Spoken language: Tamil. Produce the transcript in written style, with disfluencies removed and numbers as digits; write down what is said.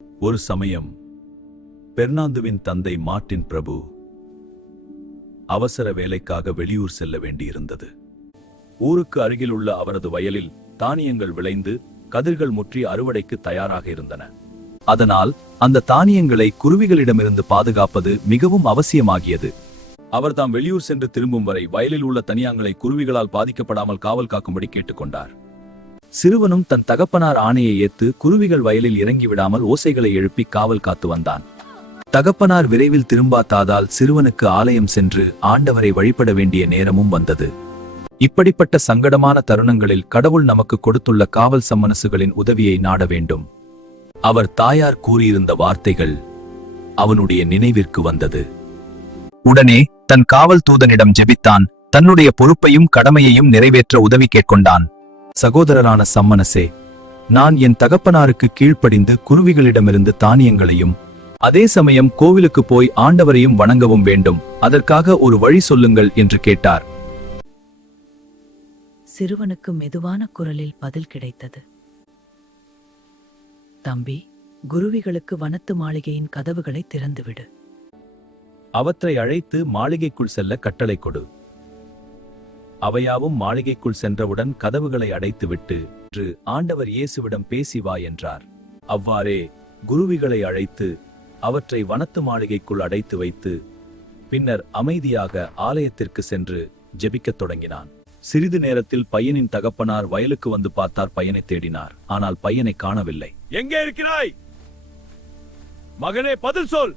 ஒரு சமயம் பெர்னாந்துவின் தந்தை மார்ட்டின் பிரபு அவசர வேலைக்காக வெளியூர் செல்ல வேண்டியிருந்தது. ஊருக்கு அருகில் உள்ள அவரது வயலில் தானியங்கள் விளைந்து கதிர்கள் முற்றி அறுவடைக்கு தயாராக இருந்தன. அதனால் அந்த தானியங்களை குருவிகளிடமிருந்து பாதுகாப்பது மிகவும் அவசியமாகியது. அவர் தாம் வெளியூர் சென்று திரும்பும் வரை வயலில் உள்ள தனியாங்களை குருவிகளால் பாதிக்கப்படாமல் காவல் காக்கும்படி கேட்டுக்கொண்டார். சிறுவனும் தன் தகப்பனார் ஆணையை ஏத்து குருவிகள் வயலில் இறங்கிவிடாமல் ஓசைகளை எழுப்பி காவல் காத்து வந்தான். தகப்பனார் விரைவில் திரும்பாத்தாதால் சிறுவனுக்கு ஆலயம் சென்று ஆண்டவரை வழிபட வேண்டிய நேரமும் வந்தது. இப்படிப்பட்ட சங்கடமான தருணங்களில் கடவுள் நமக்கு கொடுத்துள்ள காவல் சம்மனசுகளின் உதவியை நாட வேண்டும். அவர் தாயார் கூறியிருந்த வார்த்தைகள் அவனுடைய நினைவிற்கு வந்தது. உடனே தன் காவல் தூதனிடம் ஜெபித்தான். தன்னுடைய பொறுப்பையும் கடமையையும் நிறைவேற்ற உதவி கேட்கொண்டான். சகோதரரான சம்மனசே, நான் என் தகப்பனாருக்கு கீழ்ப்படிந்து குருவிகளிடமிருந்து தானியங்களையும் அதே சமயம் கோவிலுக்கு போய் ஆண்டவரையும் வணங்கவும் வேண்டும். அதற்காக ஒரு வழி சொல்லுங்கள் என்று கேட்டார். சிறுவனுக்கு மெதுவான குரலில் பதில் கிடைத்தது. தம்பி, குருவிகளுக்கு வனத்து மாளிகையின் கதவுகளை திறந்துவிடு. அவற்றை அழைத்து மாளிகைக்குள் செல்ல கட்டளை கொடு. அவையாவும் மாளிகைக்குள் சென்றவுடன் கதவுகளை அடைத்துவிட்டு ஆண்டவர் இயேசுவிடம் பேசி வா என்றார். அவ்வாறே குருவிகளை அழைத்து அவற்றை வனத்து மாளிகைக்குள் அடைத்து வைத்து பின்னர் அமைதியாக ஆலயத்திற்கு சென்று ஜெபிக்கத் தொடங்கினான். சிறிது நேரத்தில் பையனின் தகப்பனார் வயலுக்கு வந்து பார்த்தார். பையனை தேடினார். ஆனால் பையனை காணவில்லை. எங்கே இருக்கிறாய் மகனே, பதில் சொல்.